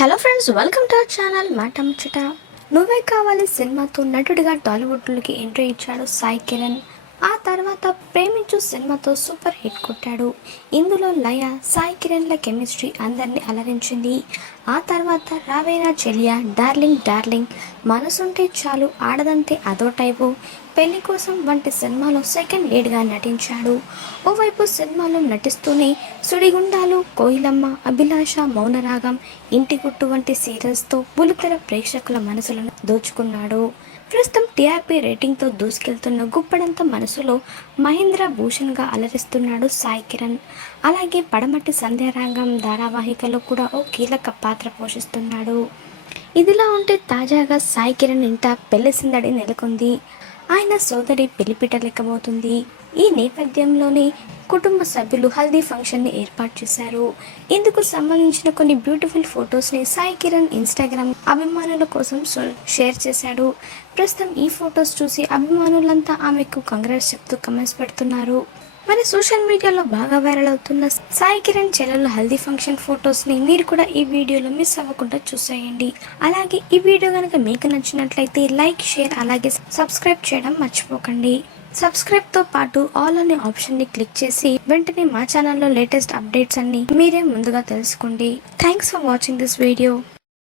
Hello friends welcome to our channel మాట ముచ్చట నువ్వే కావాలి సినిమాతో నటుడిగా టాలీవుడ్లోకి ఎంట్రీ ఇచ్చాడు సాయి కిరణ్. ఆ తర్వాత ప్రేమించు సినిమాతో సూపర్ హిట్ కొట్టాడు. ఇందులో లయ సాయి కిరణ్ల కెమిస్ట్రీ అందరినీ అలరించింది. ఆ తర్వాత రావేనా చెలియా డార్లింగ్ డార్లింగ్ మనసుంటే చాలు ఆడదంతే అదో టైపు. పెళ్ళి కోసం వంటి సినిమాలో సెకండ్ లీడ్గా నటించాడు. ఓవైపు సినిమాలో నటిస్తూనే సుడిగుండాలు కోయిలమ్మ అభిలాష మౌనరాగం ఇంటి గుట్టు వంటి సీరియల్స్తో బులితెర ప్రేక్షకుల మనసులను దోచుకున్నాడు. ప్రస్తుతం టీఆర్పీ రేటింగ్తో దూసుకెళ్తున్న గుప్పడంత మనసులో మహేంద్ర భూషణ్గా అలరిస్తున్నాడు సాయి కిరణ్. అలాగే పడమటి సంధ్యారాంగం ధారావాహికలో కూడా ఓ కీలక పాత్ర పోషిస్తున్నాడు. ఇదిలా ఉంటే తాజాగా సాయి కిరణ్ ఇంట పెళ్ళి సందడి నెలకొంది. ఆయన సోదరి పెళ్ళిపీట లెక్కబోతుంది ఈ నేపథ్యంలోనే కుటుంబ సభ్యులు హల్దీ ఫంక్షన్ని ఏర్పాటు చేశారు. ఇందుకు సంబంధించిన కొన్ని బ్యూటిఫుల్ ఫొటోస్ని సాయి కిరణ్ ఇన్స్టాగ్రామ్ అభిమానుల కోసం షేర్ చేశాడు. ప్రస్తుతం ఈ ఫొటోస్ చూసి అభిమానులంతా ఆమెకు కంగ్రాట్స్ చెప్తూ కమెంట్స్ పెడుతున్నారు. మరి సోషల్ మీడియాలో బాగా వైరల్ అవుతున్న సాయి కిరణ్ చెల్లెల హల్దీ ఫంక్షన్ ఫొటోస్ని మీరు కూడా ఈ వీడియోలో మిస్ అవ్వకుండా చూసేయండి. అలాగే ఈ వీడియో కనుక మీకు నచ్చినట్లయితే లైక్ షేర్ అలాగే సబ్స్క్రైబ్ చేయడం మర్చిపోకండి. సబ్స్క్రైబ్తో పాటు ఆల్ అనే ఆప్షన్ని క్లిక్ చేసి వెంటనే మా ఛానల్లో లేటెస్ట్ అప్డేట్స్ అన్ని మీరే ముందుగా తెలుసుకోండి. Thanks for watching this video.